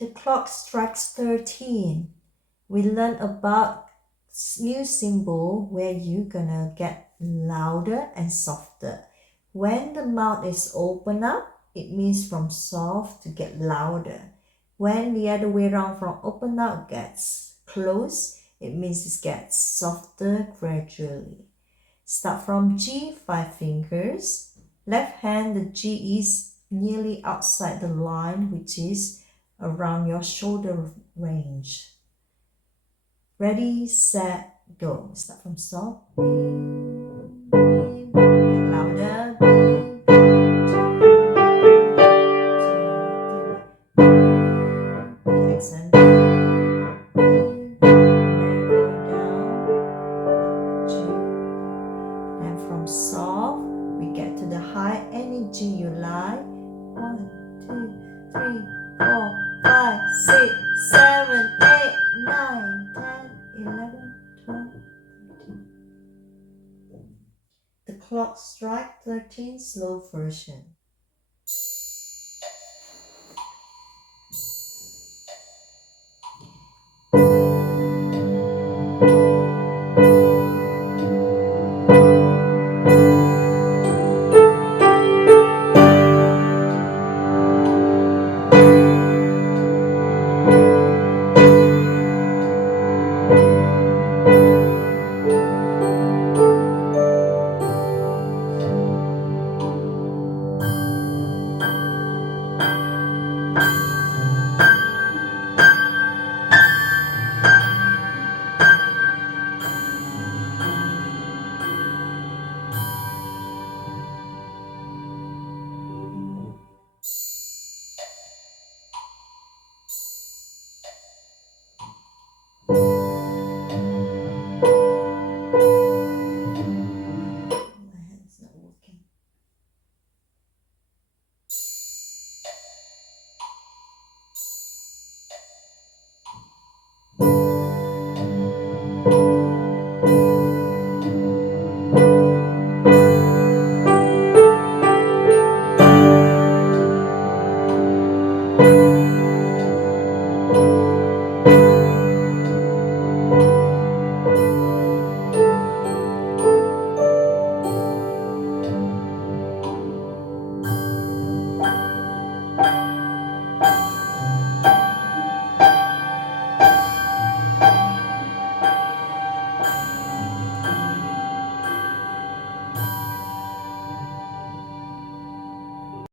The clock strikes 13. We learn about new symbol where you're gonna get louder and softer. When the mouth is open up, it means from soft to get louder. When the other way around, from open up gets close, it means it gets softer gradually. Start from G, 5 fingers. Left hand, the G is nearly outside the line, which is around your shoulder range. Ready, set, go. Start from soft. B, B, get louder. B, B, accent. B, and then go down. G. And from soft, we get to the high. Any G you like. 1, 2, 3, 4, 5, 6, 7, 8, 9, 10, 11, 12, 13. The clock strikes 13, slow version.